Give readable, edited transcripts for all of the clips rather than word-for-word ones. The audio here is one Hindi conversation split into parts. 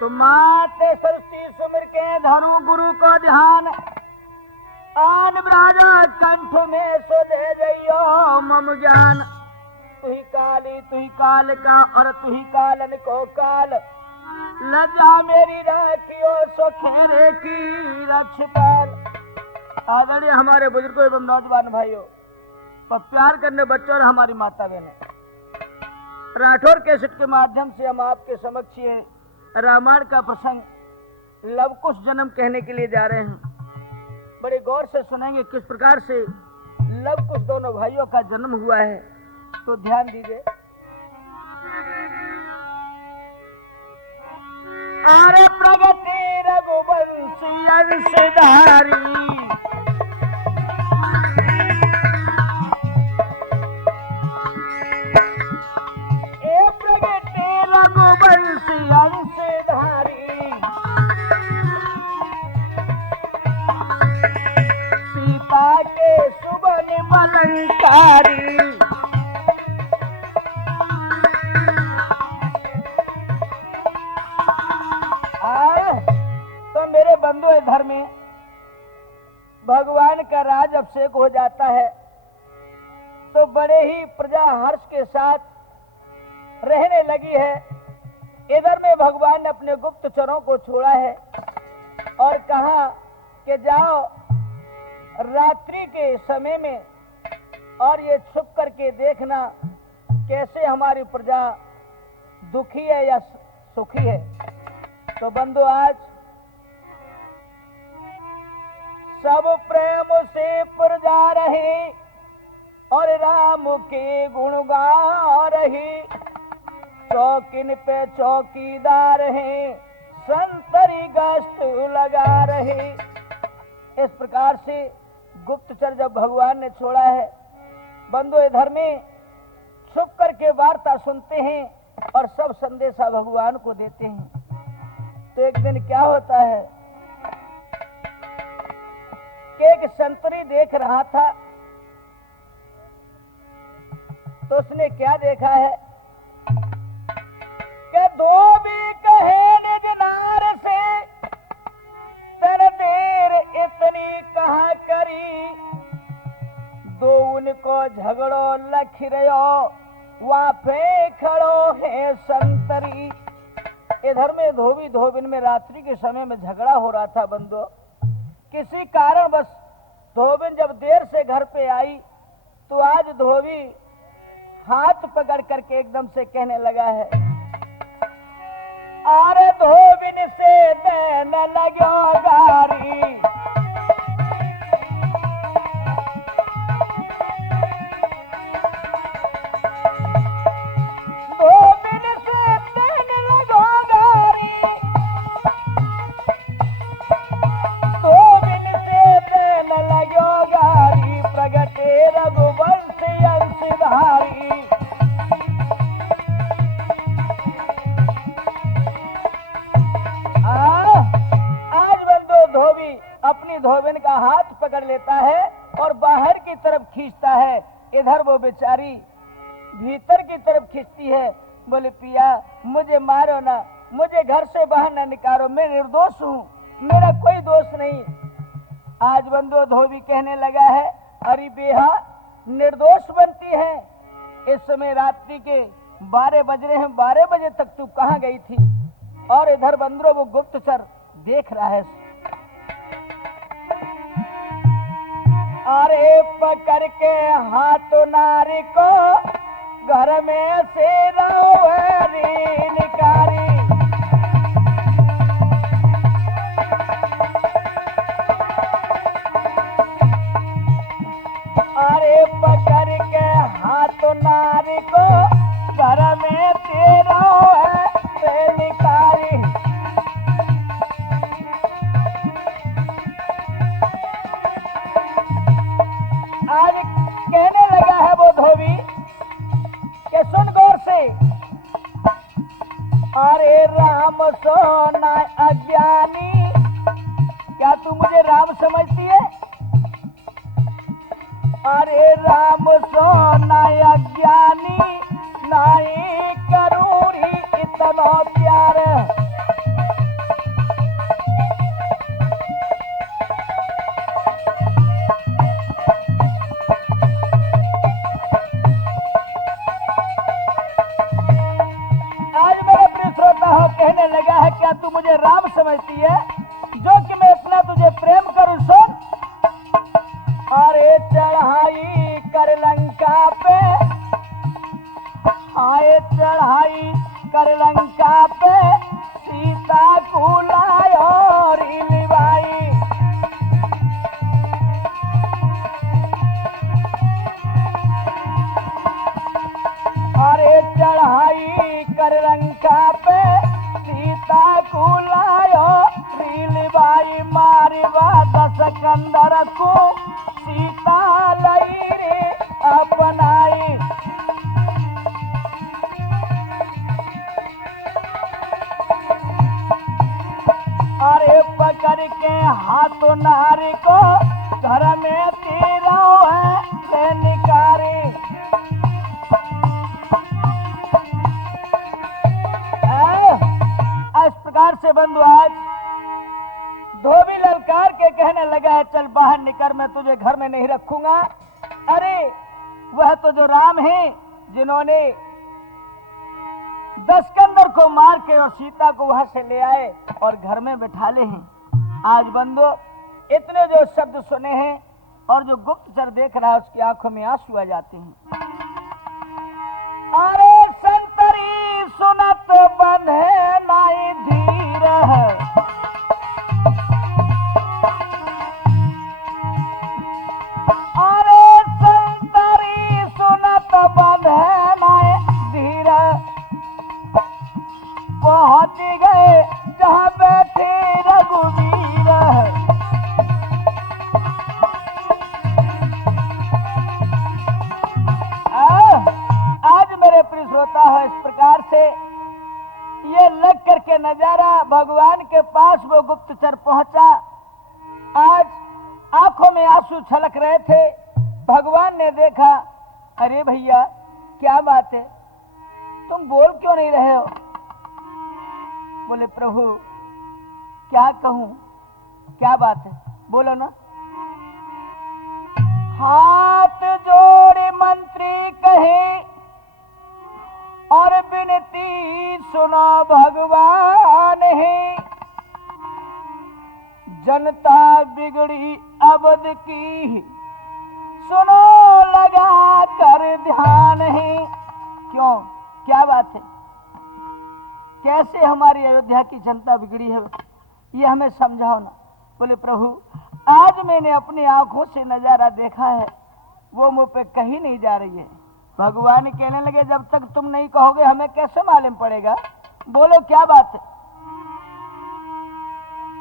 तुम माते सरस्वती सुमिर के धरु गुरु को ध्यान, आन ब्राजा कंठ में सो दे जइयो मम ज्ञान। तुही काली तुही काल का और तुही कालन को काल, लज्जा मेरी राखियो सो खेरे की रक्षपाल। आदरणीय हमारे बुजुर्गों एवं नौजवान भाइयों, प्यार करने बच्चों और हमारी माता बहनें, राठौर कैसेट के माध्यम से हम आपके समक्ष ये रामायण का प्रसंग लवकुश जन्म कहने के लिए जा रहे हैं। बड़े गौर से सुनेंगे किस प्रकार से लवकुश दोनों भाइयों का जन्म हुआ है, तो ध्यान दीजिए। अरे प्रगति रघुवंशी अंशधारी, रघुवंशी अंशधारी, सीता के सुबन बलंकारी। तो मेरे बंधु इधर में भगवान का राज अभिषेक हो जाता है तो बड़े ही प्रजा हर्ष के साथ रहने लगी है। इधर में भगवान ने अपने गुप्तचरों को छोड़ा है और कहा कि जाओ रात्रि के समय में और ये छुप करके देखना कैसे हमारी प्रजा दुखी है या सुखी है। तो बंधु आज सब प्रेम से प्रजा रही और राम के गुण गा रही, चौकिन पे चौकीदार हैं, संतरी गश्त लगा रहे। इस प्रकार से गुप्तचर जब भगवान ने छोड़ा है, बंधु इधर में छुप करके वार्ता सुनते हैं और सब संदेशा भगवान को देते हैं। तो एक दिन क्या होता है कि एक संतरी देख रहा था, तो उसने क्या देखा है कि धोबी कहे निज नार से, तर देर इतनी कहा करी, दो उनको झगड़ो लख रहो, वहां पे खड़ो है संतरी। इधर में धोबी धोबिन में रात्रि के समय में झगड़ा हो रहा था। बंधु किसी कारण बस धोबिन जब देर से घर पे आई तो आज धोबी हाथ पकड़ करके एकदम से कहने लगा है, अरे धोबिन से देने लगो गारी, धोबिन से देने लगो गारी, धोबिन से देने लगो गारी, प्रगटे रघुवंशी अंशधारी। अपनी धोबिन का हाथ पकड़ लेता है और बाहर की तरफ खींचता है। इधर वो बेचारी भीतर की तरफ खींचती है, बोले पिया मुझे मारो ना, मुझे घर से बाहर ना निकालो, मैं निर्दोष हूँ, मेरा कोई दोष नहीं। आज बंधु धोबी कहने लगा है, अरे बेहा निर्दोष बनती है, इस समय रात्रि के 12 बज रहे हैं, 12 बजे तक तू कहाँ गई थी? और इधर बंदरो वो गुप्तचर देख रहा है। अरे पकड़ के हाथों नारी को घर में से रौरी निकारी, अरे पकड़ के हाथों नारी को घर में से रौरी निकारी। आज कहने लगा है वो धोबी कि सुन गौर से, अरे राम सोना अज्ञानी, क्या तू मुझे राम समझती है? अरे राम सोना अज्ञानी, नाई करूरी इतना प्यार, कुलायो रील बाई मारिबा दस कंदर को सीता लई रे अपनाई। अरे पकड़ के हाथों नारी को घर में तीरों है निकारी। इस प्रकार से बंधु आज धोबी ललकार के कहने लगा है चल बाहर निकल, मैं तुझे घर में नहीं रखूंगा। अरे वह तो जो राम है जिन्होंने दशकंदर को मार के और सीता को वहां से ले आए और घर में बैठा ले हैं। आज बंधु इतने जो शब्द सुने हैं और जो गुप्तचर देख रहा है उसकी आंखों में आंसू आ जाते हैं। अरे संतरी सुनत बंधे नाई धीर है, अरे संतरी सुनत बंधे नाई धीर, पहुंच गए जहां बैठे रघुवीर। आज मेरे प्रिय श्रोता है इस प्रकार से ये लग करके नजारा भगवान के पास वो गुप्तचर पहुंचा। आज आंखों में आंसू छलक रहे थे। भगवान ने देखा, अरे भैया क्या बात है, तुम बोल क्यों नहीं रहे हो? बोले प्रभु क्या कहूं, क्या बात है, बोलो ना। हाथ जोड़े मंत्री कहे और विनती सुनो भगवान है, जनता बिगड़ी अवध की सुनो लगा कर ध्यान है। क्यों, क्या बात है, कैसे हमारी अयोध्या की जनता बिगड़ी है, ये हमें समझाओ ना। बोले प्रभु आज मैंने अपनी आंखों से नजारा देखा है, वो मुंह पे कहीं नहीं जा रही है। भगवान कहने लगे जब तक तुम नहीं कहोगे हमें कैसे मालूम पड़ेगा, बोलो क्या बात है।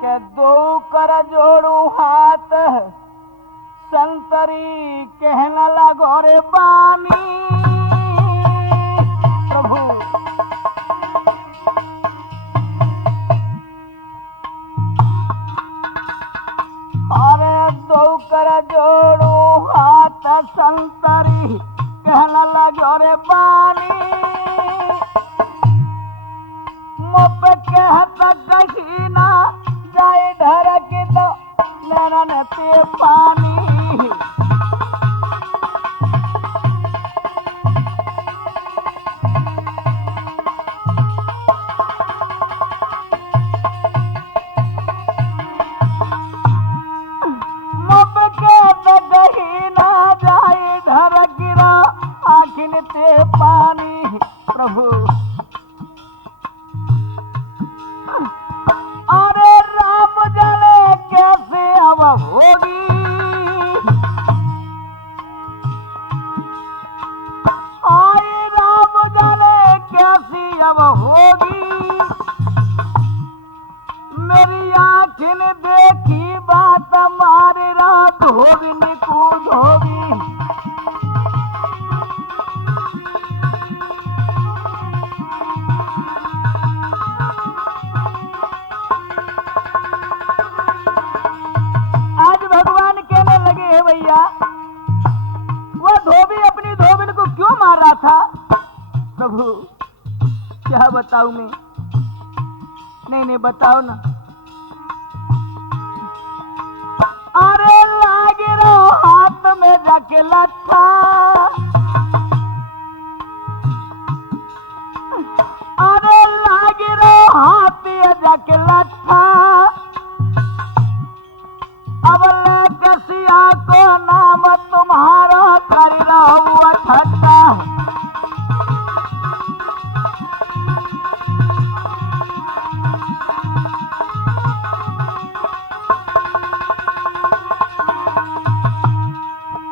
के दो कर जोड़ू हाथ संतरी कहना लगो रे बानी। प्रभु अरे दो कर जोड़ू हाथ संतरी कहना लगो रे बानी। मुप कहत कही ना जाए ढरक तो नैनन पे पानी। मुप कहत कही ना जाए ढरक गिरा आखिन ते पानी। प्रभु अरे राम जले कैसे अब होगी, आए राम जले कैसी अब होगी। मेरी आँख ने देखी बात मारे रात होगी निकूज होगी। भैया वह धोबी अपनी धोबिन को क्यों मार रहा था? प्रभु क्या बताऊं मैं? नहीं बताओ ना। अरे लागे रहो हाथ में जाके लट्ठा, अरे लागे रहो हाथ में जाके लट्ठा। अब कसिया को नाम तुम्हारा कर रहा ठट्टा।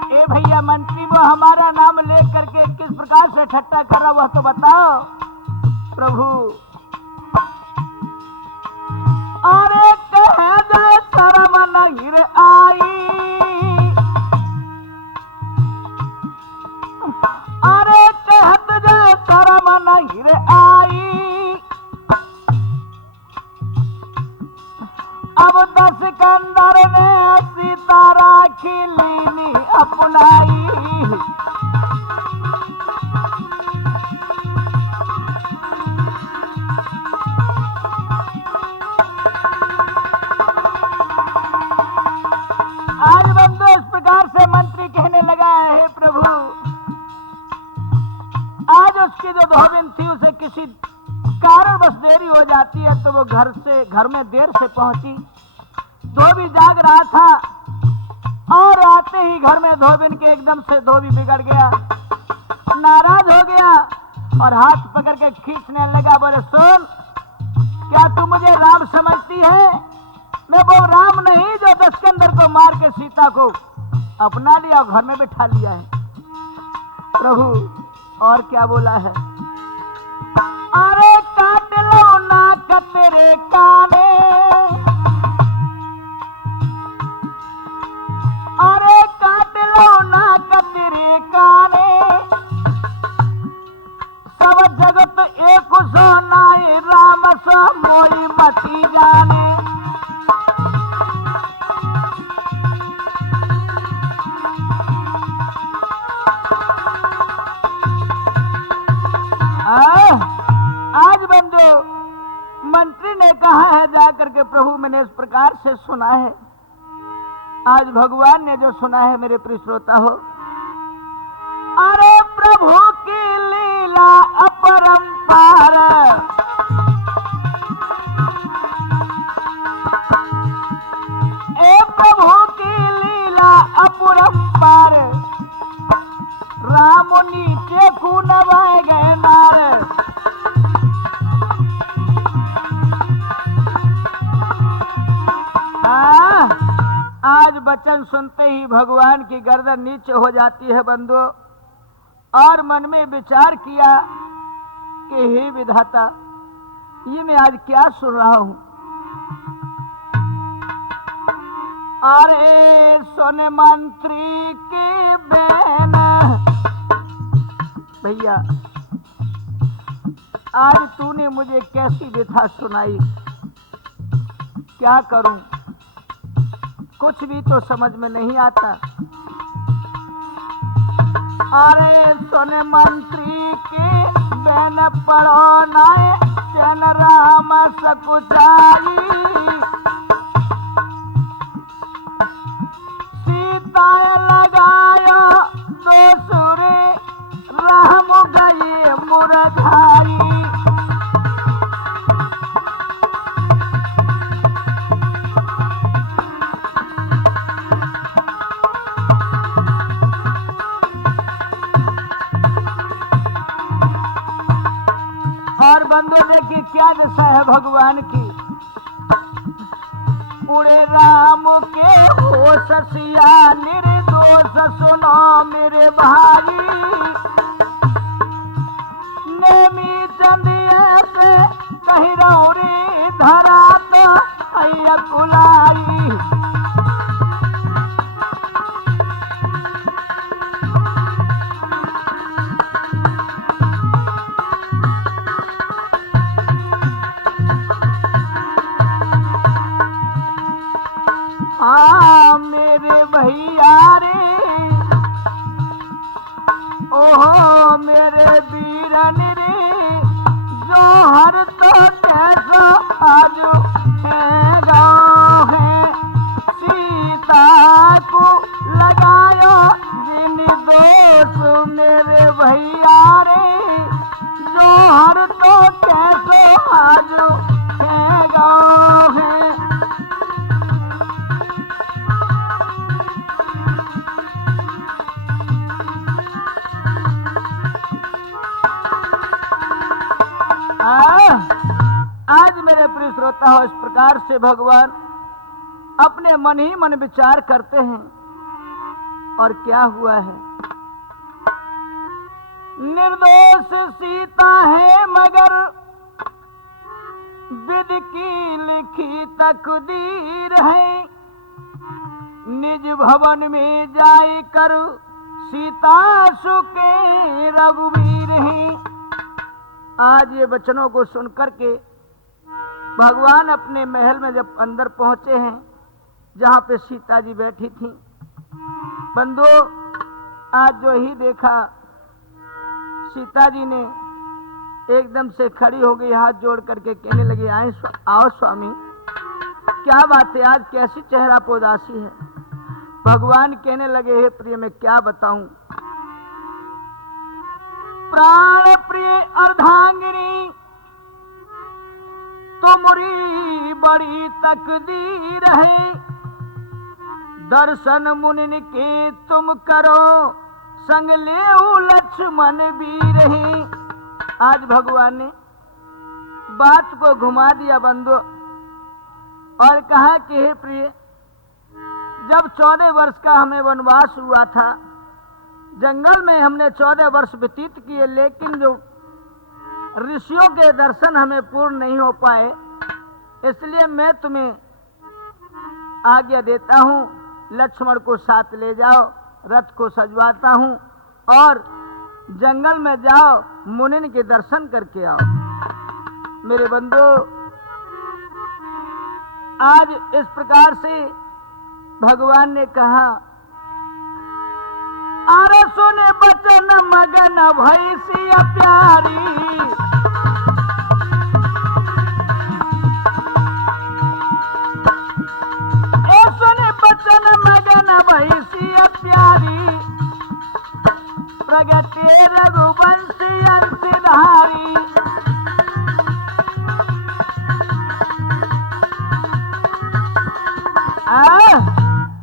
ए भैया मंत्री वो हमारा नाम ले करके किस प्रकार से ठट्टा कर रहा वह तो बताओ। प्रभु अब दस कंदर ने सीता राखी लीनी अपनाई। आज बंधु इस प्रकार से मंत्री कहने लगा है प्रभु, आज उसकी जो धोबिन थी उसे किसी कारणवश देरी हो जाती है तो वो घर में देर से पहुंची। धोबी जाग रहा था और आते ही घर में धोबिन के एकदम से धोबी बिगड़ गया, नाराज हो गया और हाथ पकड़ के खींचने लगा। बोले सुन, क्या तू मुझे राम समझती है? मैं वो राम नहीं जो दशकंदर को मार के सीता को अपना लिया और घर में बिठा लिया है। प्रभु और क्या बोला है? अरे काट लो नाक तेरे काने, अरे काट लो नाक तेरे काने, सब जगत एक सोनाई राम सो मोई मती जाने। आज बंधु मंत्री ने कहा है जाकर के प्रभु मैंने इस प्रकार से सुना है। आज भगवान ने जो सुना है मेरे प्रिय श्रोता हो, अरे प्रभु की लीला अपरंपार, ए प्रभु की लीला अपरंपार, राम नीचे कुनवाए गए नार। आज वचन सुनते ही भगवान की गर्दन नीचे हो जाती है बंधु, और मन में विचार किया कि हे विधाता, ये मैं आज क्या सुन रहा हूं। अरे सुन मंत्री की बहन, भैया आज तूने मुझे कैसी व्यथा सुनाई, क्या करूं, कुछ भी तो समझ में नहीं आता। अरे सुन मंत्री की बहन पढ़ो नाए चन राम सकुचाई, सीताए लगायो दोसुरे राम गए मुरझाई। और बंधु देखिए क्या दशा है भगवान की। उड़े राम के होश सिया निर्दोष सुनो मेरे भाई, नेमी चंदिया से कही रौरी धरा तो कुलाई। मेरे भैया रे, ओहो मेरे वीरन रे, जो हर तो कैसा आज है गाँव है, सीता को लगायो जिन दोष मेरे भैया रे, जो हर तो कैसा आज है गाँव है। आज मेरे प्रिय श्रोता हो, इस प्रकार से भगवान अपने मन ही मन विचार करते हैं। और क्या हुआ है? निर्दोष सीता है मगर विधि की लिखी तकदीर है, निज भवन में जाए कर सीता सुके रघुवीर हैं। आज ये वचनों को सुनकर के भगवान अपने महल में जब अंदर पहुंचे हैं, जहां पे सीता जी बैठी थी, बंधु आज जो ही देखा, सीता जी ने एकदम से खड़ी हो गई, हाथ जोड़ करके कहने लगी, आओ स्वामी, क्या बात है, आज कैसी चेहरा पे उदासी है। भगवान कहने लगे, हे प्रिय मैं क्या बताऊं, प्राण प्रिय अर्धांगिनी तुमरी बड़ी तकदीर है, दर्शन मुनि के तुम करो, संग ले लक्ष्मण वीर है। आज भगवान ने बात को घुमा दिया बंधु, और कहा कि हे प्रिय, जब 14 वर्ष का हमें वनवास हुआ था, जंगल में हमने 14 वर्ष व्यतीत किए, लेकिन जो ऋषियों के दर्शन हमें पूर्ण नहीं हो पाए, इसलिए मैं तुम्हें आज्ञा देता हूं, लक्ष्मण को साथ ले जाओ, रथ को सजवाता हूं और जंगल में जाओ, मुनिन के दर्शन करके आओ। मेरे बंधु, आज इस प्रकार से भगवान ने कहा, अरे सुने बचन मगन भई सिया प्यारी, ए सुने बचन मगन भई सिया प्यारी, प्रगटे रघुवंशी अंशधारी।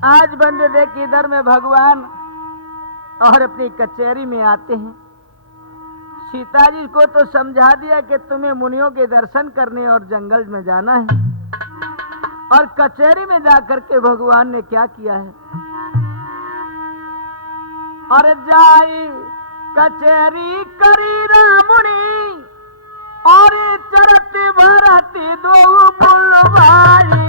आज बंदे देख इधर में भगवान और अपनी कचहरी में आते हैं। सीता जी को तो समझा दिया कि तुम्हें मुनियों के दर्शन करने और जंगल में जाना है, और कचहरी में जाकर के भगवान ने क्या किया है, और जाई कचहरी करी रामुनी, और चरती भरती दो बुलवाई।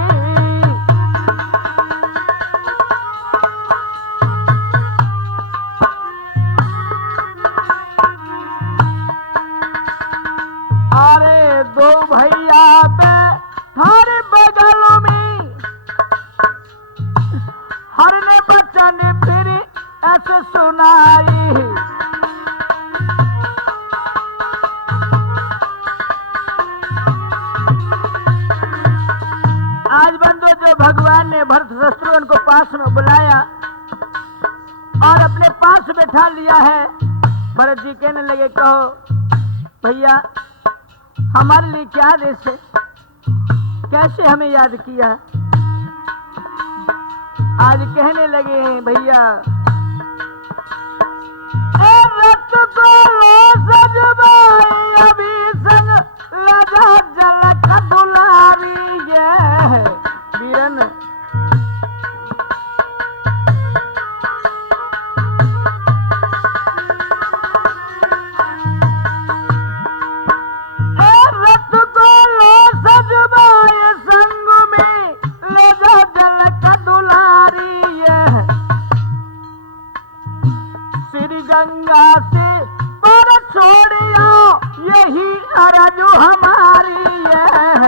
अरे दो भैया पे थारे बगल में, हर ने बचन फिर ऐसे सुनाई। आज बंधु, जो भगवान ने भरत शत्रुघ्न को पास में बुलाया और अपने पास बैठा लिया है, भरत जी कहने लगे, कहो भैया हमारे लिए क्या देश है, कैसे हमें याद किया। आज कहने लगे हैं, भैया रत को लो सजवाई, अभी संग लगा जलक दुलारी। ये वीरन गंगा से पर छोड़ियो, यही अरजू हमारी है।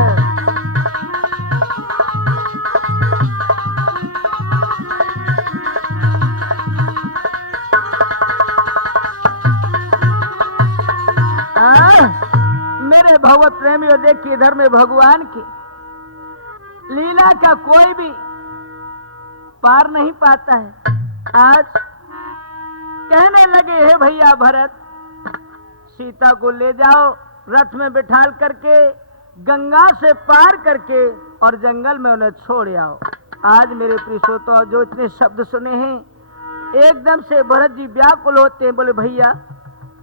मेरे भगवत प्रेमियों, देखिए इधर में भगवान की लीला का कोई भी पार नहीं पाता है। आज कहने लगे, हे भैया भरत, सीता को ले जाओ, रथ में बिठाल करके गंगा से पार करके और जंगल में उन्हें छोड़ आओ। आज मेरे प्रियसोतो, जो इतने शब्द सुने हैं, एकदम से भरत जी व्याकुल होते हैं, बोले भैया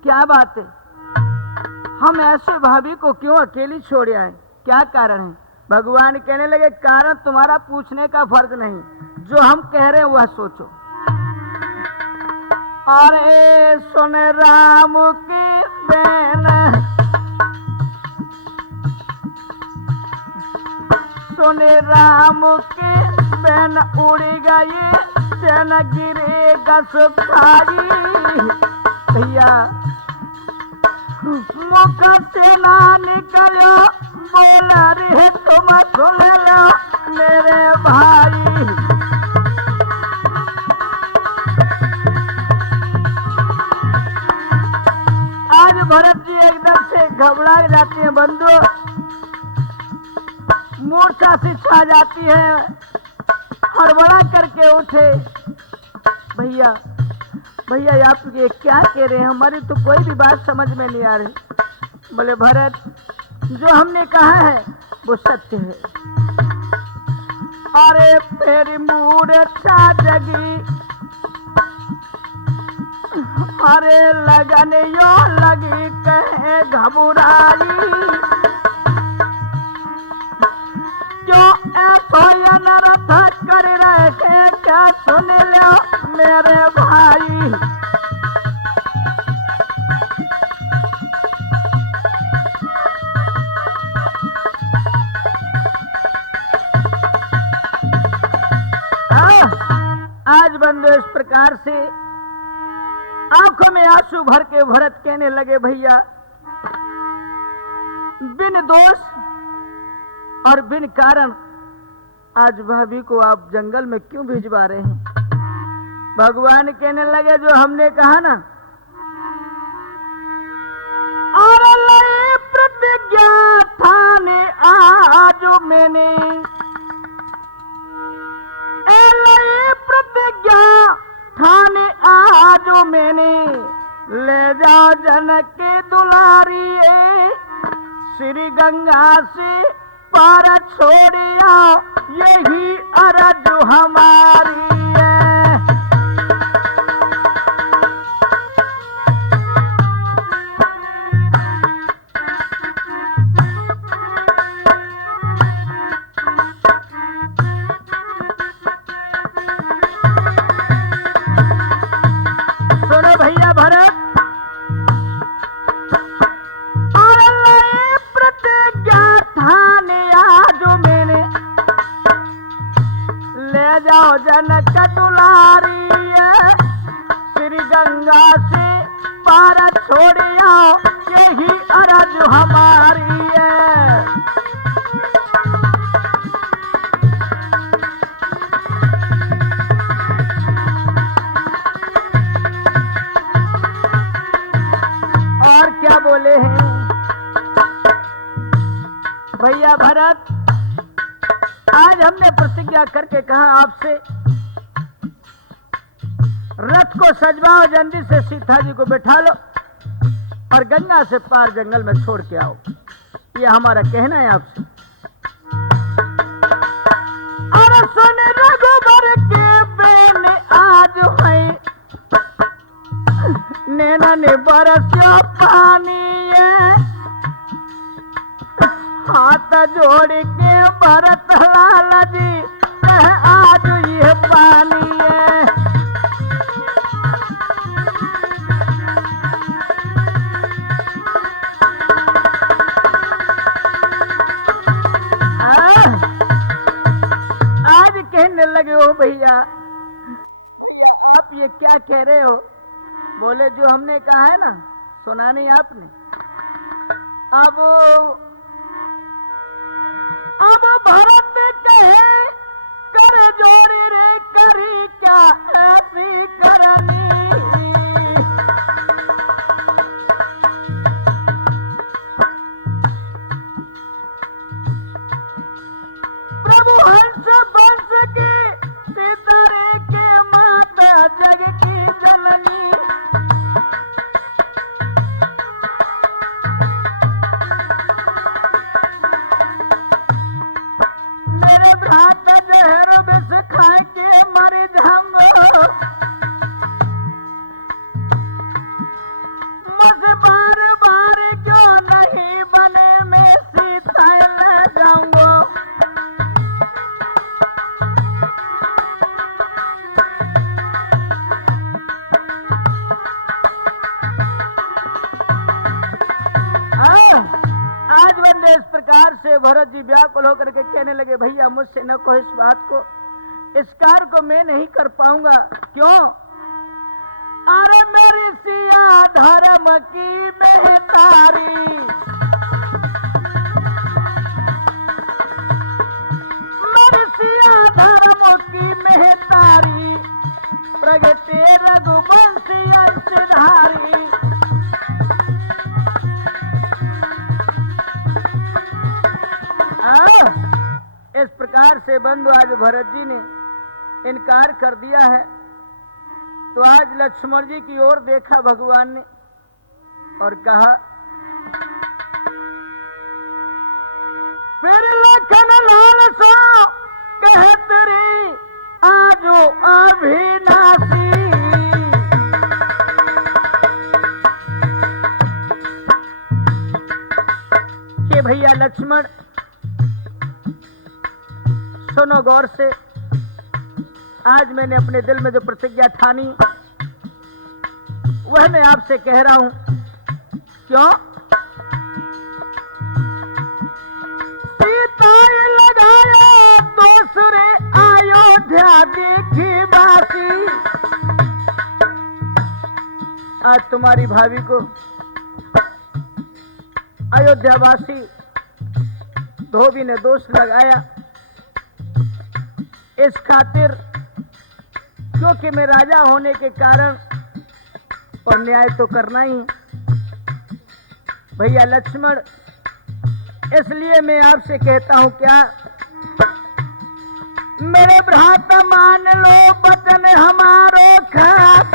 क्या बात है, हम ऐसे भाभी को क्यों अकेली छोड़ आए, क्या कारण है। भगवान कहने लगे, कारण तुम्हारा पूछने का फर्ज नहीं, जो हम कह रहे हैं वह सोचो। अरे सुन राम की बहन, सुन राम की बहन, उड़ गई चन गिरेगा सुखारी। भैया मुख से ना निकलो बोला रे तुम सुन लो मेरे भाई। आज भरत जी एकदम से घबरा जाते हैं बंधु, मूर्छा सी छा जाती है, हड़बड़ा करके उठे। भैया भैया आप ये क्या कह रहे हैं, हमारी तो कोई भी बात समझ में नहीं आ रही। बोले भरत जो हमने कहा है वो सत्य है। अरे तेरी मूर्छा जगी, अरे लगन यो लगी कहे घबराई, क्यों ऐसा अनर्थ कर रहे थे क्या सुन लो मेरे भाई। आज बंधु इस प्रकार से आंखों में आंसू भर के भरत कहने लगे भैया बिन दोष और बिन कारण आज भाभी को आप जंगल में क्यों भिजवा रहे हैं। भगवान कहने लगे जो हमने कहा ना, और लई प्रतिज्ञा थाने आज मैंने, लई प्रतिज्ञा थाने आज मैंने, ले जाओ जनक के दुलारी श्री गंगा से पार छोड़िया, यही अरज हमारी है। सुनो भैया भरत, जाओ जनक दुलारी श्री गंगा से पार छोड़िया, यही अरज हमारी है। और क्या बोले हैं भैया भरत, आज हमने प्रतिज्ञा करके कहा आपसे रथ को सजवाओ, जल्दी से सीता जी को बैठा लो और गंगा से पार जंगल में छोड़ के आओ, ये हमारा कहना है आपसे। और सुन रघुबर के बेन आज है, नैना ने बरसियो पानी हाथ जोड़ के भरत लाल जी आज ये पानी है। आज कहने लगे हो भैया आप ये क्या कह रहे हो। बोले जो हमने कहा है ना, सुना नहीं आपने। अब भरत कहे कर जोड़ी रे करी क्या ऐसी करनी, प्रभु हंस बंस के सितारे के माता जग की जननी, भ्रात जहर विष खाए के मर जाऊंगो, मुझे बार बार क्यों नहीं बने में सीता ले जाऊंगो। आज बंदे इस प्रकार से भरत जी व्याकुल होकर के कहने लगे भैया मुझसे न को इस बात को, इस कार्य को मैं नहीं कर पाऊंगा। क्यों? अरे मेरी सिया धर्म की बेहतारी, की मेहतारी प्रगटे रघुवंशी अंशधारी। इस प्रकार से बंधु आज भरत जी ने इनकार कर दिया है, तो आज लक्ष्मण जी की ओर देखा भगवान ने और कहा, फिर लखन लाल सो कहत रे आजो अभिनाशी। के भैया लक्ष्मण सुनो गौर से, आज मैंने अपने दिल में जो प्रतिज्ञा ठानी वह मैं आपसे कह रहा हूं। क्यों? सीताएं लगाया दूसरे अयोध्या देखी बासी। आज तुम्हारी भाभी को अयोध्यावासी धोबी ने दोष लगाया, इस खातिर क्योंकि मैं राजा होने के कारण, और न्याय तो करना ही भैया लक्ष्मण, इसलिए मैं आपसे कहता हूं क्या, मेरे भ्राता मान लो वचन हमारो खास।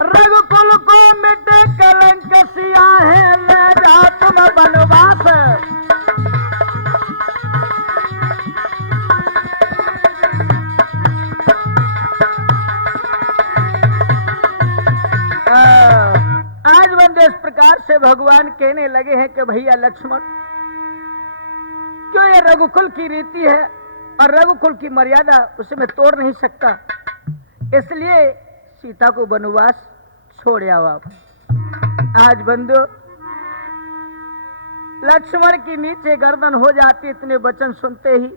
रघुकुल को मिट कलंक सियाहे ले जाओ तुम वनवास। आज बंदे इस प्रकार से भगवान कहने लगे हैं कि भैया लक्ष्मण, क्यों ये रघुकुल की रीति है और रघुकुल की मर्यादा उसे मैं तोड़ नहीं सकता, इसलिए सीता को वनवास छोड़ आओ आप। आज बंदो लक्ष्मण की नीचे गर्दन हो जाती, इतने वचन सुनते ही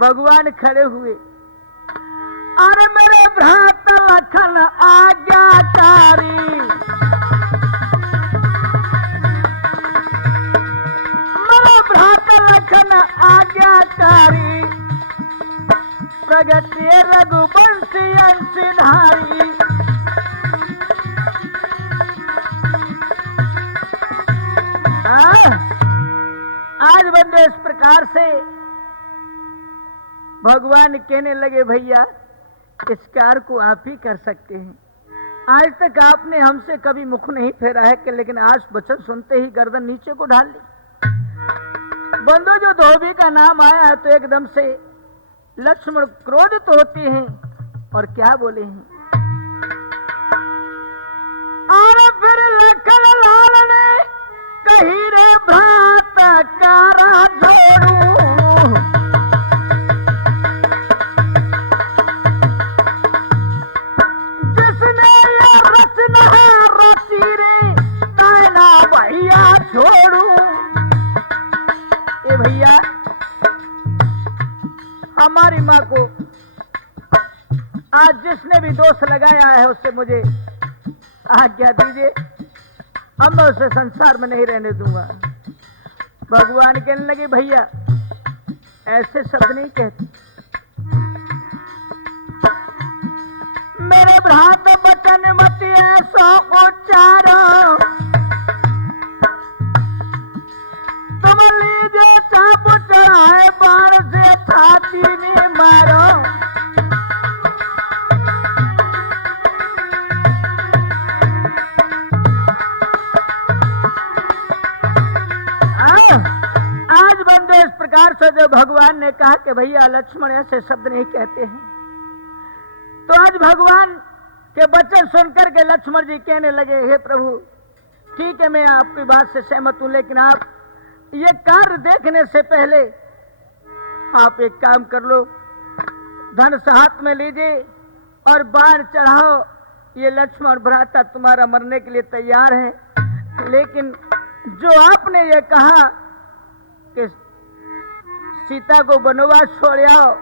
भगवान खड़े हुए, अरे मेरे भ्रात लखन आज्ञाकारी। मेरे भ्रात लखन आज्ञाकारी प्रगटे रघुवंशी अंशधारी। आज बंदे इस प्रकार से भगवान कहने लगे, भैया इस कार्य को आप ही कर सकते हैं। आज तक आपने हमसे कभी मुख नहीं फेरा है कि, लेकिन आज वचन सुनते ही गर्दन नीचे को ढाल ली। बंधु जो धोबी का नाम आया है तो एकदम से लक्ष्मण क्रोधित होते हैं और क्या बोले हैं, और फिर लखन लाल ने कही रे भ्रात कारा जोड़ू। जिसने ये रचना रची रे कहना भैया छोड़ू। ए भैया हमारी माँ को आज जिसने भी दोष लगाया है उससे मुझे आज्ञा दीजिए, अब मैं उसे संसार में नहीं रहने दूंगा। भगवान कहने लगे, भैया ऐसे शब्द नहीं कहते, मेरे भ्रात वचन मत ऐसा उच्चारो। तुम लीजिए चाप चढ़ाए बाण से छाती में मारो। आज बंदे इस प्रकार से जो भगवान ने कहा कि भैया लक्ष्मण ऐसे शब्द नहीं कहते हैं, तो आज भगवान के वचन सुनकर के लक्ष्मण जी कहने लगे, हे प्रभु ठीक है मैं आपकी बात से सहमत हूं, लेकिन आप ये कार्य देखने से पहले आप एक काम कर लो, धनुष हाथ में लीजिए और बाण चढ़ाओ। ये लक्ष्मण भ्राता तुम्हारा मरने के लिए तैयार है, लेकिन जो आपने ये कहा कि सीता को वनवास छोड़ आओ,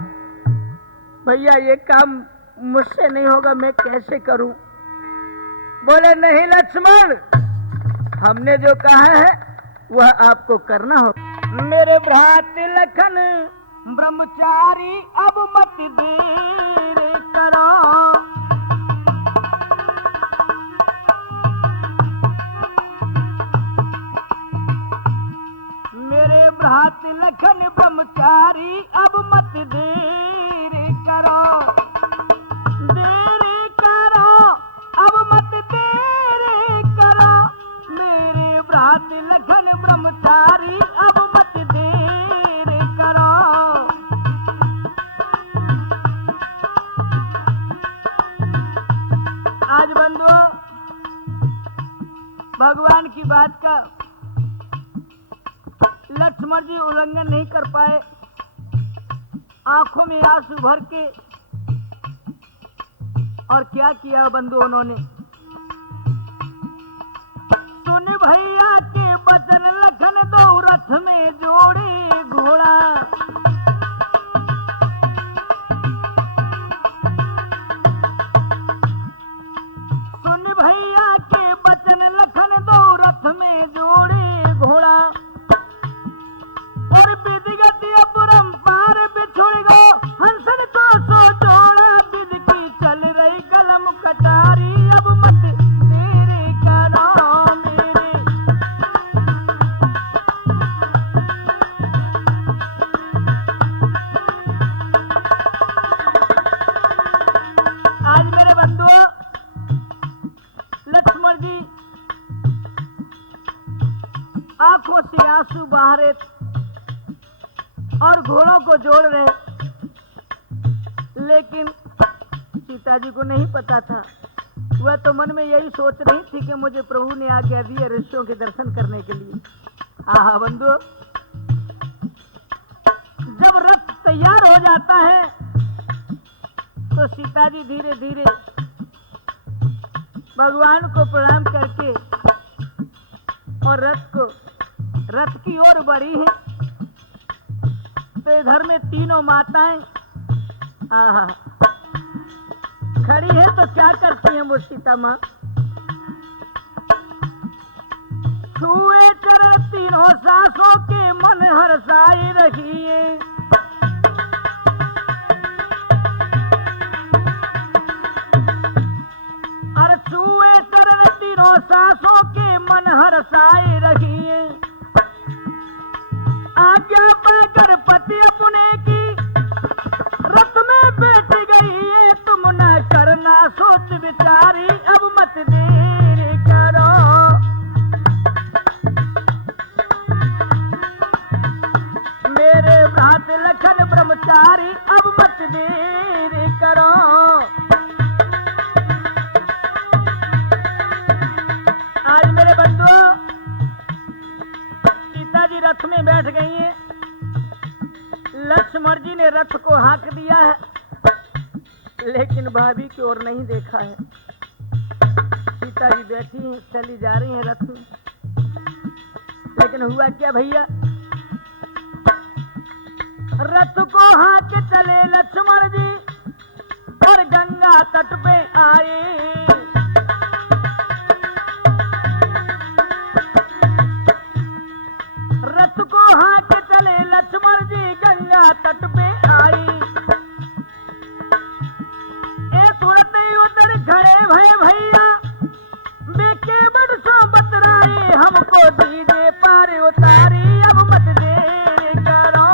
भैया ये काम मुझसे नहीं होगा, मैं कैसे करूं? बोले नहीं लक्ष्मण, हमने जो कहा है वह आपको करना होगा। मेरे भ्रात लखन ब्रह्मचारी अब मत देर करो। मेरे भ्रात लखन ब्रह्मचारी अब मत देर करो। देर करो अब मत देर करो। मेरे भ्रात लखन ब्रह्मचारी अब मत देर करो। आज बंधुओं, भगवान की बात का लक्ष्मण जी उल्लंघन नहीं कर पाए। आंखों में आंसू भर के और क्या किया बंधु उन्होंने, सुन भैया के बचन लखन दो रथ में जोड़े घोड़ा। सुन भैया के बचन लखन दो रथ में जोड़े घोड़ा। और विधिगत अपरंपार बिछुड़ गो हंसन को सो जोड़ा। विधि की चल रही कलम कटारी अब मत देर करो। मेरे आज मेरे बंधुओं, लक्ष्मण जी आंखों से आंसू बहा रहे और घोड़ों को जोड़ रहे, लेकिन सीता जी को नहीं पता था। वह तो मन में यही सोच रही थी कि मुझे प्रभु ने आज्ञा दी है ऋषियों के दर्शन करने के लिए। आहा बंधु, जब रथ तैयार हो जाता है तो सीता जी धीरे धीरे भगवान को प्रणाम करके और रथ की ओर बढ़ी है। तो इधर में तीनों माताएं आहा खड़ी है। तो क्या करती हैं वो सीता माँ, छुए चरण तीनों सासों के मन हर्षाए रही है। अरे छुए चरण तीनों सासों के मन हर्षाए रही है। आज्ञा पाकर पति अपने की रथ में बैठ गई है। तुम न करना सोच विचारी अब मत देर करो। मेरे भ्रात लखन ब्रह्मचारी अब मत देर करो। आज मेरे बंधुओं, सीता जी रथ में बैठ गई हैं। लक्ष्मण जी ने रथ को हाँक दिया है, लेकिन भाभी की ओर नहीं देखा है। सीता जी बैठी हैं, चली जा रही हैं रथ में, लेकिन हुआ क्या भैया, रथ को हाँक चले लक्ष्मण जी और गंगा तट पे आए। रथ को हाँक चले लक्ष्मण जी गंगा तट पे आई। ए तुरंत ही उतर खड़े भय भैया, बेके बड़ सो बतराए। हमको दीजिए पार उतारी अब मत देर करो।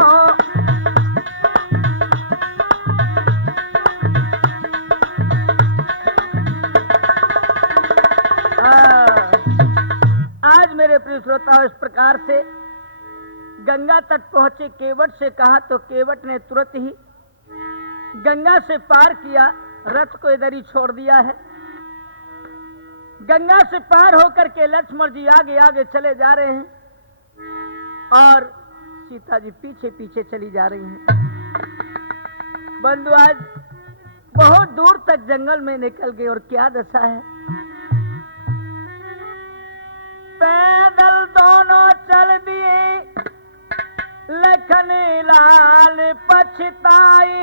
आज मेरे प्रिय श्रोताओं, इस प्रकार से गंगा तट पहुंचे। केवट से कहा तो केवट ने तुरंत ही गंगा से पार किया, रथ को इधर ही छोड़ दिया है। गंगा से पार होकर के लक्ष्मण जी आगे आगे चले जा रहे हैं और सीता जी पीछे पीछे चली जा रही हैं। बंधु, आज बहुत दूर तक जंगल में निकल गए और क्या दशा है। पैदल दोनों चल दिए, लखन लाल पछताई।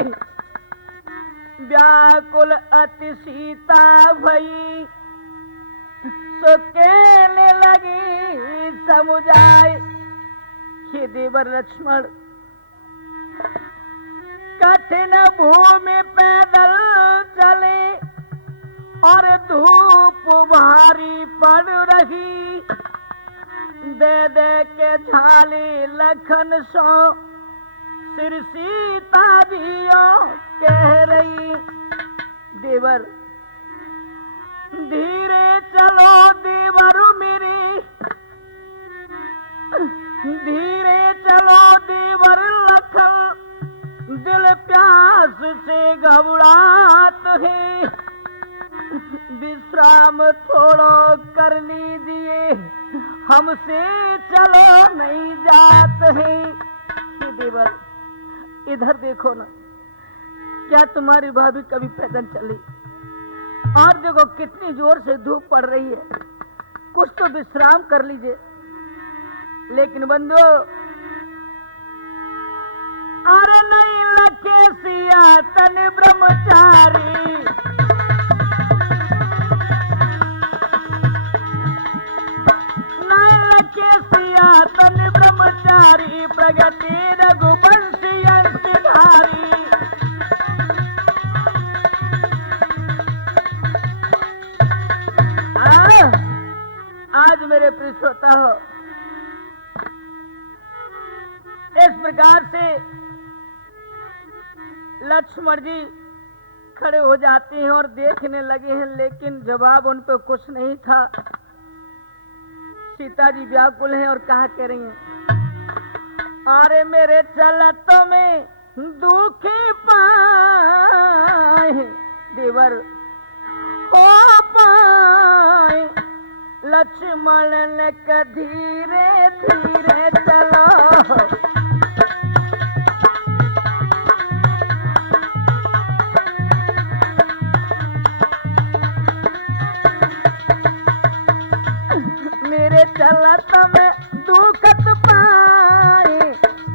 व्याकुल अति सीता भई, सो कहने लगी समुझाए। देखिए देवर लक्ष्मण कठिन भूमि पैदल चले और धूप भारी पड़ रही, दे दे के झाली लखन सो सिर सीता जियो कह रही। देवर धीरे चलो देवर मेरी, धीरे चलो देवर लखन, दिल प्यास से घबराहट है, विश्राम थोड़ो कर लीजिए, हमसे चलो नहीं जात है। देवर इधर देखो ना, क्या तुम्हारी भाभी कभी पैदल चली? और देखो कितनी जोर से धूप पड़ रही है, कुछ तो विश्राम कर लीजिए। लेकिन बंधु अरे नहीं लखे सिया तन ब्रह्मचारी, नहीं लखे सिया तन ब्रह्मचारी, प्रगति रघुवंशी अंशधारी। आज मेरे प्रिय श्रोता हो, इस प्रकार से लक्ष्मण जी खड़े हो जाते हैं और देखने लगे हैं, लेकिन जवाब उन पे कुछ नहीं था। सीता जी व्याकुल हैं और कहा कह रही हैं, अरे मेरे चलत में दुखी पाए देवर हो पाए, लक्ष्मण ने धीरे धीरे चलो। मेरे चलत में दुखत पाए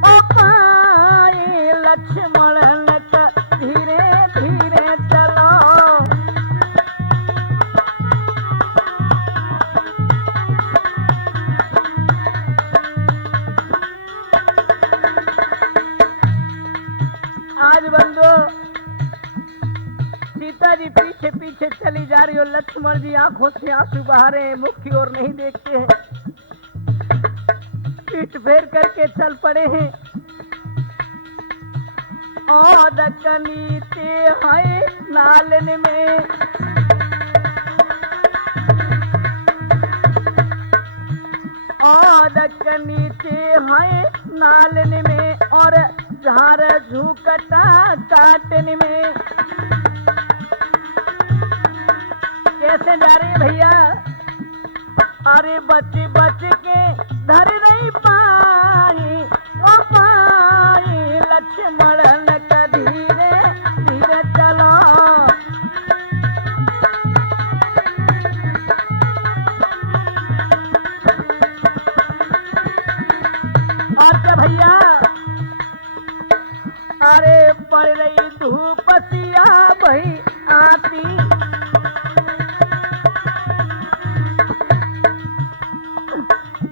ओ पाए, लक्ष्मण ने धीरे धीरे चलो। आज बंधु सीता जी पीछे पीछे चली जा रही हो, लक्ष्मण जी आंखों से आंसू बहा रहे हैं, मुख की ओर नहीं देखते हैं, पीठ फेर करके चल पड़े हैं। और दकनीते है नालन में, और दकनीते है नालन में, और झार झुकटा काटने में। कैसे जा रही है भैया? अरे बच बच के धर नहीं पाई ओ पाई, लक्ष्मण का धीरे धीरे चलो। और क्या भैया? अरे पड़ रही धूप सिया भई आती,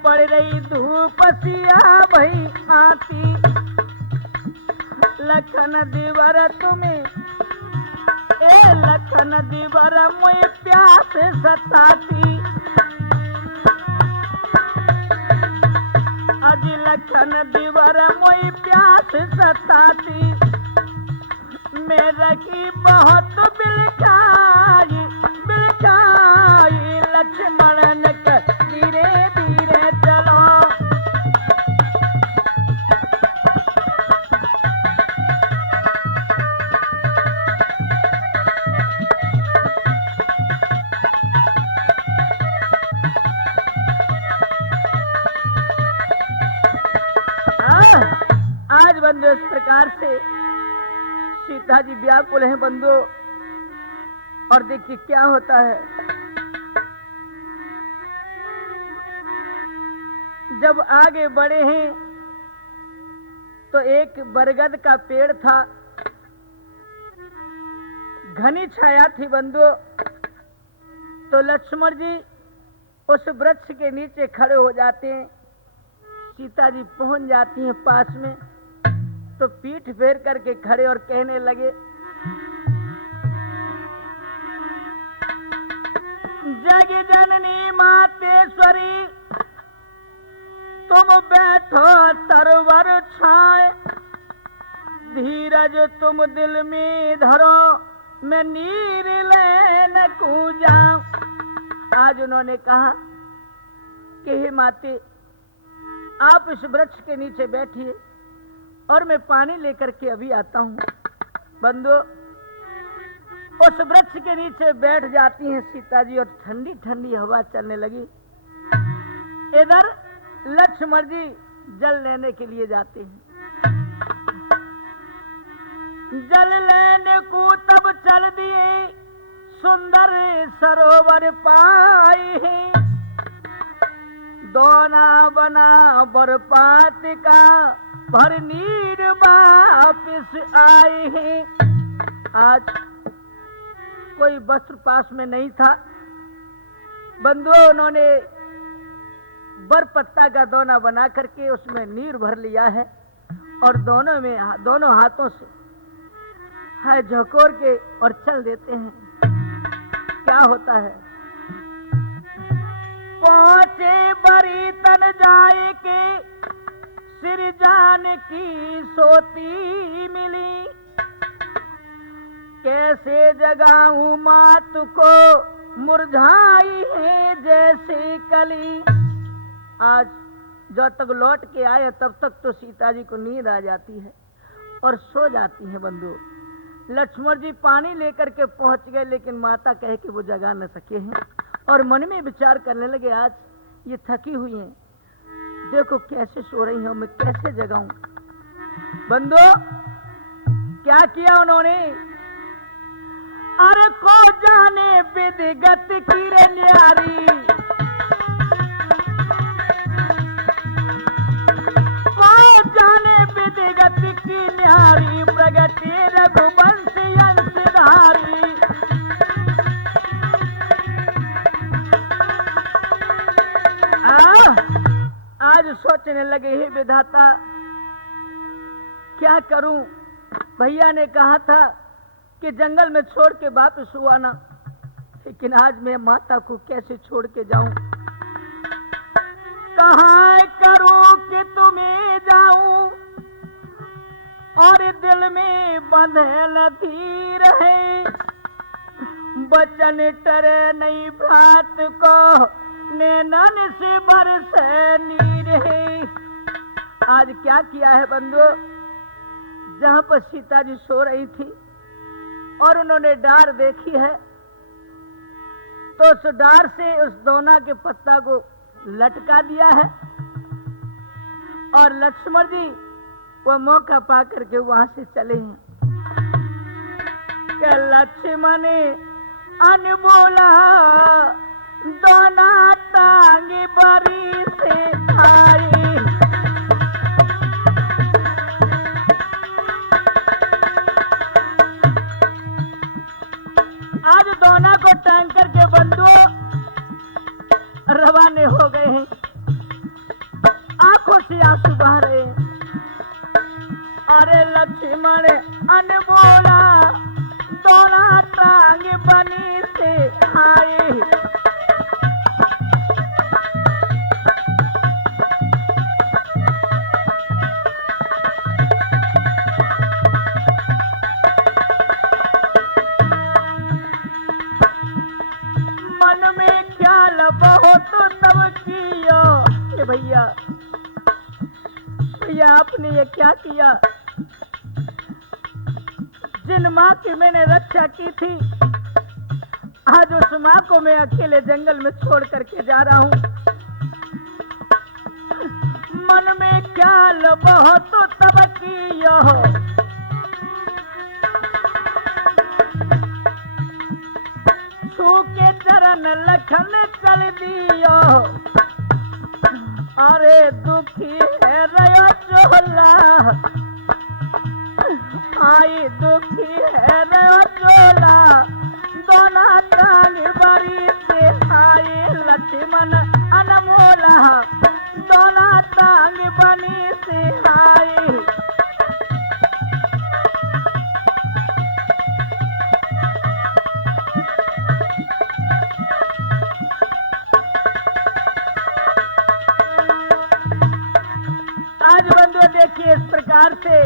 पड़ रही धूप सिया भई आती, लखन दिवर तुम्हें ए लखन दिवर मुझे प्यास सताती, अज लखन दिवर मुझे प्यास सताती, मेरा की बहुत बिलखाई बिलखाई, लक्ष्मण का धीरे धीरे चलो। आज बंधु इस प्रकार से सीता जी व्याकुल हैं बंधु, और देखिए क्या होता है। जब आगे बढ़े हैं तो एक बरगद का पेड़ था, घनी छाया थी बंधु। तो लक्ष्मण जी उस वृक्ष के नीचे खड़े हो जाते हैं, सीता जी पहुंच जाती हैं पास में, तो पीठ फेर करके खड़े और कहने लगे, जग जननी मातेश्वरी तुम बैठो तरवर छाए, धीरज तुम दिल में धरो, मैं नीर लेन को जाऊं। आज उन्होंने कहा कि हे माते, आप इस वृक्ष के नीचे बैठिए और मैं पानी लेकर के अभी आता हूं। बंधु, उस वृक्ष के नीचे बैठ जाती हैं सीता जी और ठंडी ठंडी हवा चलने लगी। इधर लक्ष्मण जी जल लेने के लिए जाते हैं। जल लेने को तब चल दिए, सुंदर सरोवर पाए, दोना बना बरपात का भर नीर वापिस आए हैं। आज कोई वस्त्र पास में नहीं था। बंधुओं, उन्होंने बरपत्ता का दोना बना करके उसमें नीर भर लिया है और दोनों हाथों से हाय झकोर के और चल देते हैं। क्या होता है, पहुंचे बरी तन जाए के, सिर जान की सोती मिली, कैसे जगाऊं मात को मुरझाई है जैसे कली। आज जब तक लौट के आए तब तक तो सीता जी को नींद आ जाती है और सो जाती है। बंधु, लक्ष्मण जी पानी लेकर के पहुंच गए, लेकिन माता कहे कि वो जगा न सके हैं और मन में विचार करने लगे, आज ये थकी हुई हैं, देखो कैसे सो रही हैं, मैं कैसे जगाऊं। बंधु, क्या किया उन्होंने, अरे को जाने विधिगत की रे न्यारी, को जाने विधिगत की न्यारी, प्रगति रघुवंश अंशधारी। आज सोचने लगे, हे विधाता क्या करूं। भैया ने कहा था कि जंगल में छोड़ के वापस हुआ ना, लेकिन आज मैं माता को कैसे छोड़ के जाऊं। कहाँ करूं कि तुम्हें जाऊं, और दिल में बंधे लथी रहे, बचन टरे नहीं भ्रात को, नैनन से बरसे नीर है। आज क्या किया है बंधु, जहां पर सीता जी सो रही थी और उन्होंने डार देखी है, तो उस डार से उस दोना के पत्ता को लटका दिया है और लक्ष्मण जी वो मौका पा करके वहां से चले हैं। कि लक्ष्मण अनबोला दोना टांग बरी से आए, आज दोना को टांग करके बंधु रवाने हो गए हैं। आंखों से आंसू बह रहे हैं। अरे लक्ष्मण अनबोला दोना टांग बनी से आए, मन में ख्याल बहुत तब किया। भैया भैया आपने ये क्या किया, जिन माँ की मैंने रक्षा की थी, आज उस माँ को मैं अकेले जंगल में छोड़ करके जा रहा हूँ। मन में ख्याल बहुत तब किया, छू के चरण लखन चल दियो, अरे दुखी है रयो चोला, आई दुखी है रयो चोला, दोना टांग बरी से आए लक्ष्मण अनमोला, दोना टांग बनी सिहाई। आज बंधुओं देखिए इस प्रकार से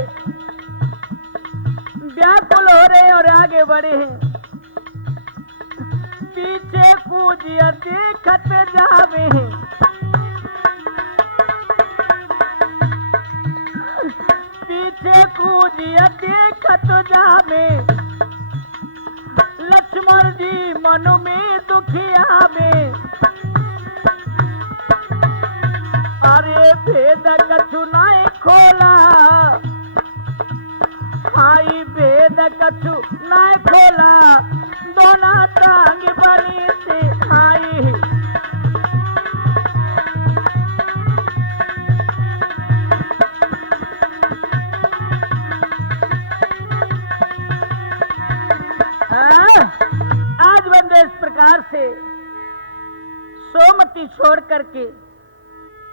व्याकुल हो रहे हैं और आगे बढ़े हैं। पीछे कूजिया देखत जावे हैं, पीछे कूजिया देखत जावे। लक्ष्मण जी मन में दुखिया में, अरे भेद कछु नाय खोला, हाई भेद कछु नाय खोला। दोना टांग बनी सिहाई। आज बंदे इस प्रकार से सोमती छोड़ करके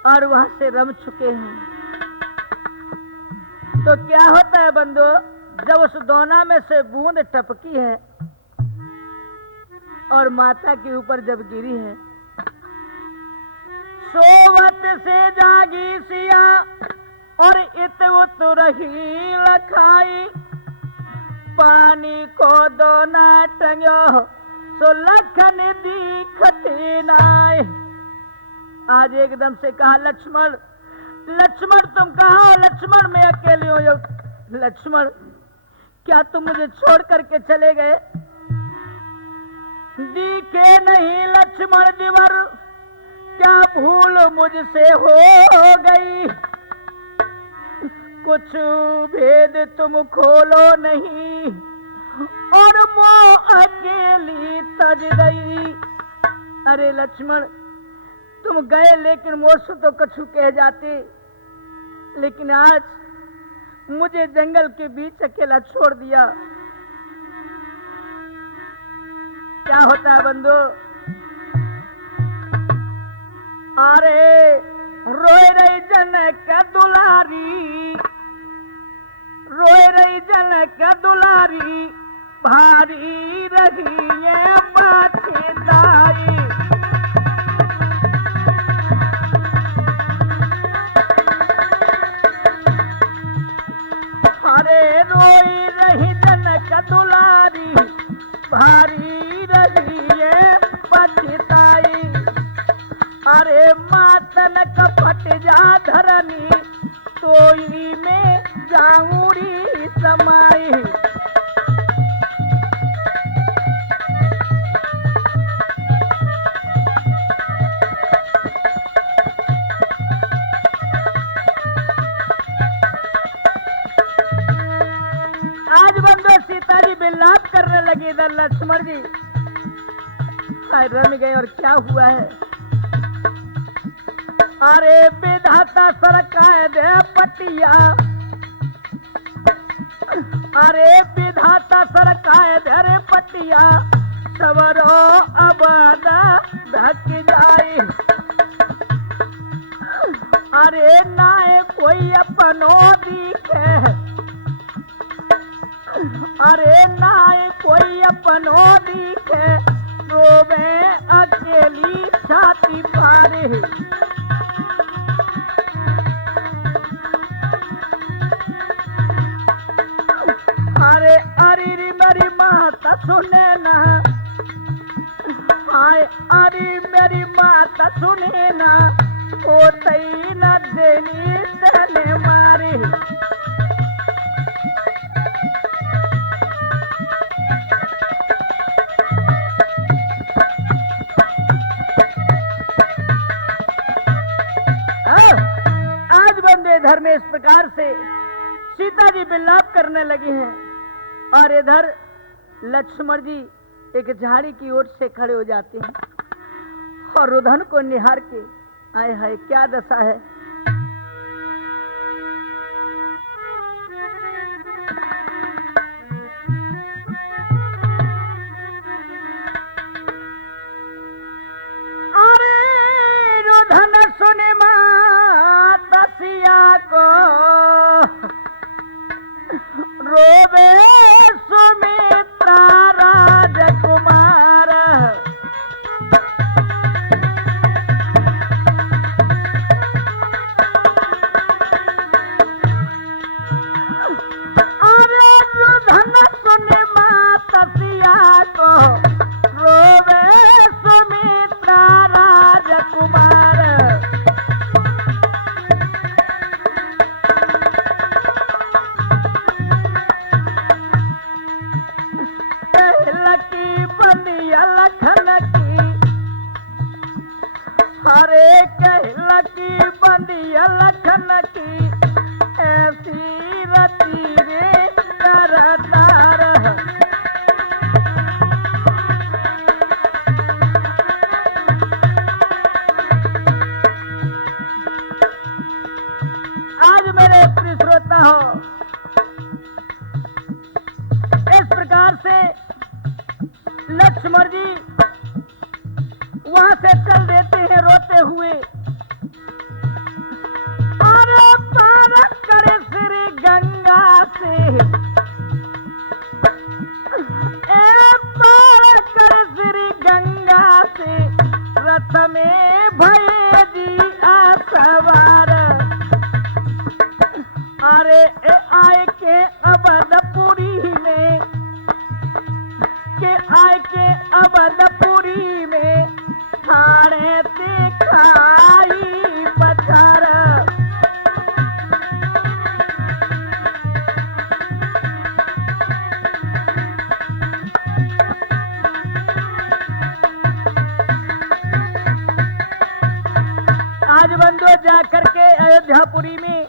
और वहां से रम चुके हैं। तो क्या होता है बंधु, जब उस दोना में से बूंद टपकी है और माता के ऊपर जब गिरी है, सोवत से जागी सिया और इत उत रही लखाई। पानी को दोना टंग्यो सो लखन दीखते नाय। आज एकदम से कहा लक्ष्मण, लक्ष्मण तुम कहाँ हो? लक्ष्मण मैं अकेले हूँ। लक्ष्मण क्या तुम मुझे छोड़ करके चले गए? दिखे नहीं लक्ष्मण दिवर, क्या भूल मुझसे हो गई? कुछ भेद तुम खोलो नहीं और मोह अकेली तज गई। अरे लक्ष्मण तुम गए लेकिन मोर तो कछु कह जाते, लेकिन आज मुझे जंगल के बीच अकेला छोड़ दिया। क्या होता है बंधु? अरे रोए रही जनक दुलारी, रोए रही जनक दुलारी। भारी रही ये बाछदाई। अरे रोई रही जनक दुलारी, भारी रही ये बाछदाई। अरे मातन कपट जा धरनी, तोई में जाऊरी समाई। आज बंदो सीता जी विलाप करने लगी, इधर लक्ष्मण जी रम गए। और क्या हुआ है? अरे विधाता सरकाए दे पटिया, अरे विधाता सरकाए दे रे पटिया। सवरो आबादा धक जाए। अरे नाए कोई अपनो दिखे, अरे नाए कोई अपनो दिखे। रोवे अकेली छाती फाड़े। अरे अरे री मेरी माता सुने ना, हाय अरे मेरी माता सुने ना। ओ तई न देनी तने मारे। आज बंदे इधर में इस प्रकार से सीता जी विलाप करने लगी हैं और इधर लक्ष्मण जी एक झाड़ी की ओर से खड़े हो जाते हैं और रुधन को निहार के, आए हाय क्या दशा है। अरे रुधन सुने माता सिया को रोवे सुमित्रा राजकुमार। अरे रुधन सुने माता सिया को रोवे सुमित्रा राजकुमार। लकी बनिया लखन की हरे कहला की बनिया लखन की ऐसी रती रे करतार। आज मेरे प्रिय श्रोता हो, इस प्रकार से लक्ष्मण जी वहां से चल देते हैं रोते हुए। अरे पार करे श्री गंगा से, पार करे श्री गंगा से रथ में भये जी सवार। अरे आए के अवधपुरी में, के आए के अवधपुरी में ठाणे ते खाई पत्थर। आज बंदो जाकर के अयोध्यापुरी में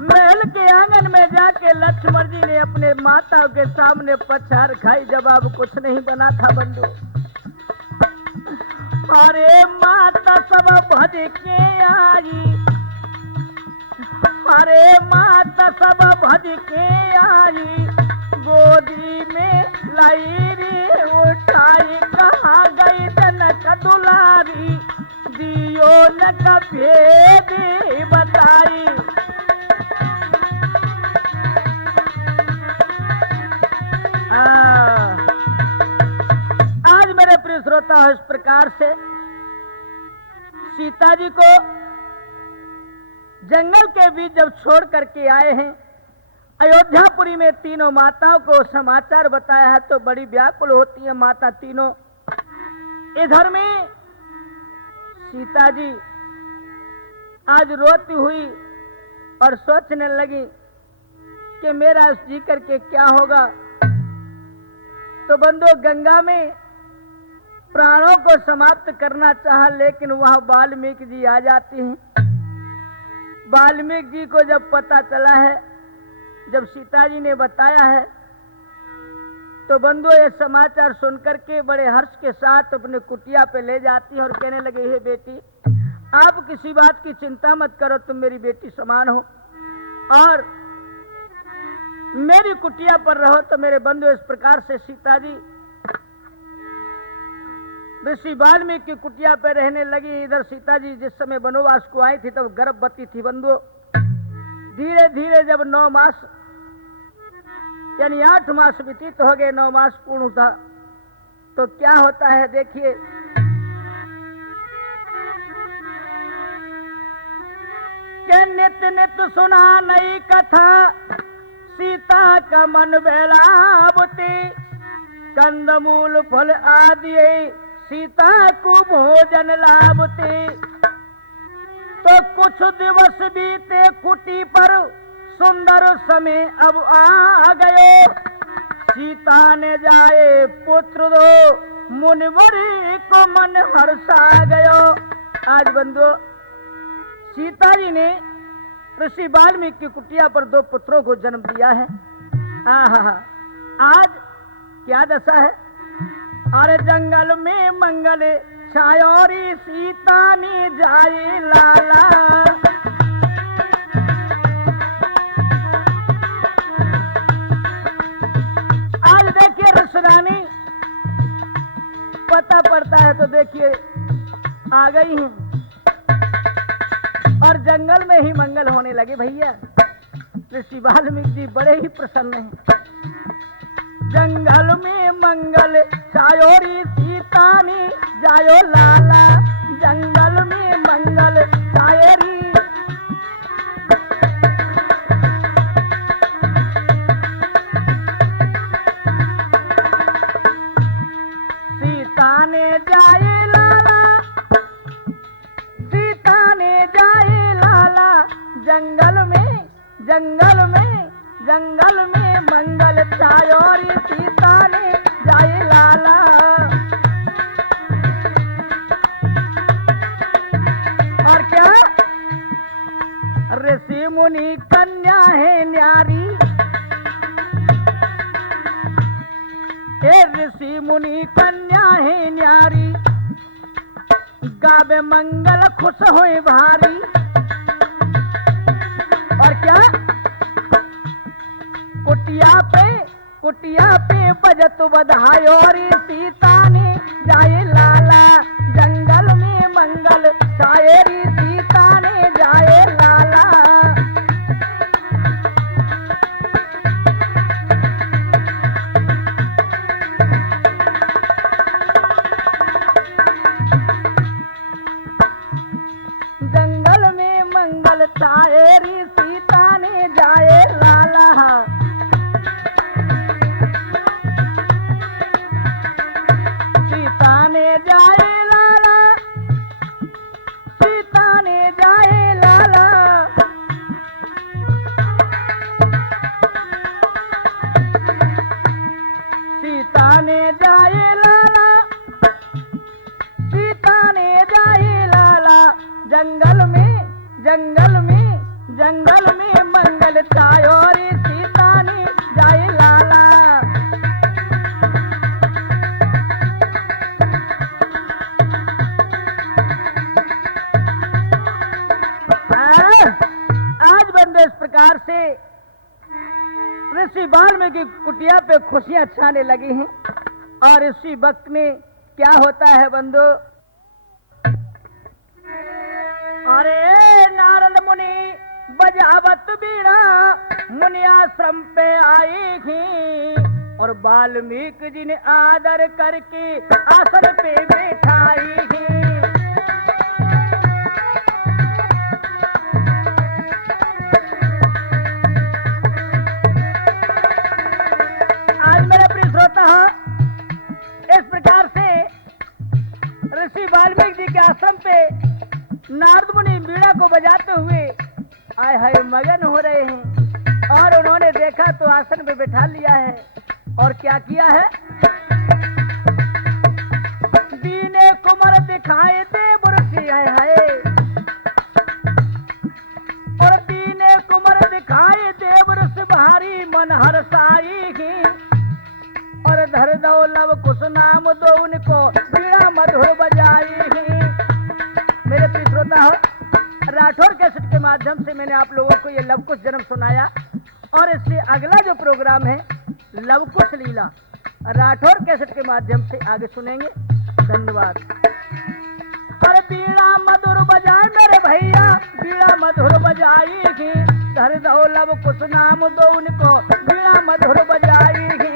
महल के आंगन में जाके लक्ष्मण जी ने अपने माता के सामने पछाड़ खाई, जवाब कुछ नहीं बना था बंधु। अरे माता सब भज के आई, अरे माता सब भज के आई, गोदी में लाई रे उठाई। कहाँ गई जनक दुलारी, दियो न भेद बताई। आज मेरे प्रिय श्रोता इस प्रकार से सीता जी को जंगल के बीच जब छोड़ करके आए हैं, अयोध्यापुरी में तीनों माताओं को समाचार बताया है तो बड़ी व्याकुल होती है माता तीनों। इधर में सीता जी आज रोती हुई और सोचने लगी कि मेरा जी करके क्या होगा। तो बंदो गंगा में प्राणों को समाप्त करना चाहा, लेकिन वहां वाल्मीकि जी आ जाती हैं। वाल्मीकि जी को जब पता चला है, जब सीता जी ने बताया है, तो बंधु ये समाचार सुनकर के बड़े हर्ष के साथ अपने कुटिया पे ले जाती है और कहने लगे, हे बेटी आप किसी बात की चिंता मत करो, तुम मेरी बेटी समान हो और मेरी कुटिया पर रहो। तो मेरे बंधु इस प्रकार से सीता जी ऋषि वाल्मीकि की कुटिया पर रहने लगी। इधर सीता जी जिस समय वनवास को आई थी तब गर्भवती थी बंधु। धीरे धीरे जब 9 मास यानी 8 मास व्यतीत हो गए, 9 मास पूर्ण था, तो क्या होता है देखिए। के नित नित सुना नई कथा, सीता का मन बेलावती, कंदमूल फल आदि सीता को भोजन लाभते। तो कुछ दिवस बीते कुटी पर, सुंदर समय अब आ गयो, सीता ने जाए पुत्र दो, मुनिवरी को मन हर्षा गयो। आज बंधु सीता जी ने ऋषि वाल्मीकि की कुटिया पर 2 पुत्रों को जन्म दिया है। आज क्या दशा है। अरे जंगल में मंगल छायोरी, सीता ने जाए लाला। आज देखिए रसरानी पता पड़ता है तो देखिए आ गई हूं और जंगल जंगल में ही मंगल होने लगे भैया। ऋषि वाल्मीकि जी बड़े ही प्रसन्न हैं। जंगल में मंगल छायोरी सीता ने जायो लाला, जंगल में मंगल छायोरी। सीता ने जाए लाला, सीता ने जाए लाला, जंगल में जंगल में जंगल में मंगल छायोरी, सीता ने जाए लाला। और क्या ऋषि मुनि कन्या है न्यारी, ऋषि मुनि कन्या है न्यारी, गावे मंगल खुश होए भारी। और क्या कुटिया पे बजत बधायो रे, सीता ने जाए लाला, जंगल में मंगल छाए रे, सीता ने जाए लाला। जंगल में मंगल छाए रे, सीता ने जाए लाला। सीता ने जाए लाला, सीता ने जाए लाला। सीता ने जाए लाला, सीता ने जाए लाला, जंगल में जंगल में जंगल में मंगल छायो रे, सीता ने जाए लाला। आज बंदे इस प्रकार से ऋषि वाल्मीकि की कुटिया पे खुशियां छाने लगी हैं। और इसी वक्त में क्या होता है बंधु, अरे नारद मुनि बजावत बीड़ा मुनि आश्रम पे आई थी, और वाल्मीकि जी ने आदर करके आसन पे बैठाई थी। आज मेरे प्रिय श्रोता, इस प्रकार से ऋषि वाल्मीकि जी के आश्रम पे नारद मुनि बीड़ा को बजाते हुए आए हाय मगन हो रहे हैं। और उन्होंने देखा तो आसन पे बैठा लिया है। और क्या किया है, दीने कुमर दिखाए दे बुरसी आए हाय, और दीने कुमर दिखाए दे बुरस भारी मन हरसाई ही, और धर दो लव कुछ नाम दो उनको बीड़ा मधुर बजाई ही। मेरे प्रिय श्रोता हो, राठौर कैसेट के माध्यम से मैंने आप लोगों को ये लवकुश जन्म सुनाया। और इससे अगला जो प्रोग्राम है लवकुश लीला, राठौर कैसेट के माध्यम से आगे सुनेंगे। धन्यवाद। पर बीड़ा मधुर बजाए मेरे भैया, बीड़ा मधुर बजाएगी, धर दो लवकुश नाम दो उनको बीड़ा मधुर बजाएगी।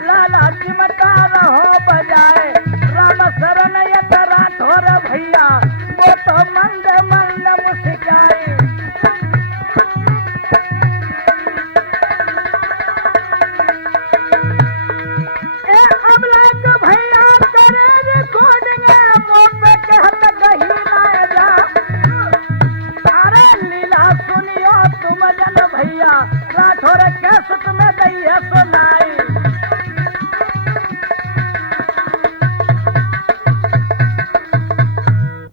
लाला चिमटा रहो बजाए, राम शरण यत राठौर भैया, वो तो मंद मंद मुस्काए। अब लाइक भैया करे रिकॉर्डिंग, मुंह पे कहत कहीं ना जा, अरे लीला सुन भैया राठौर के सुत में गई है सुनाई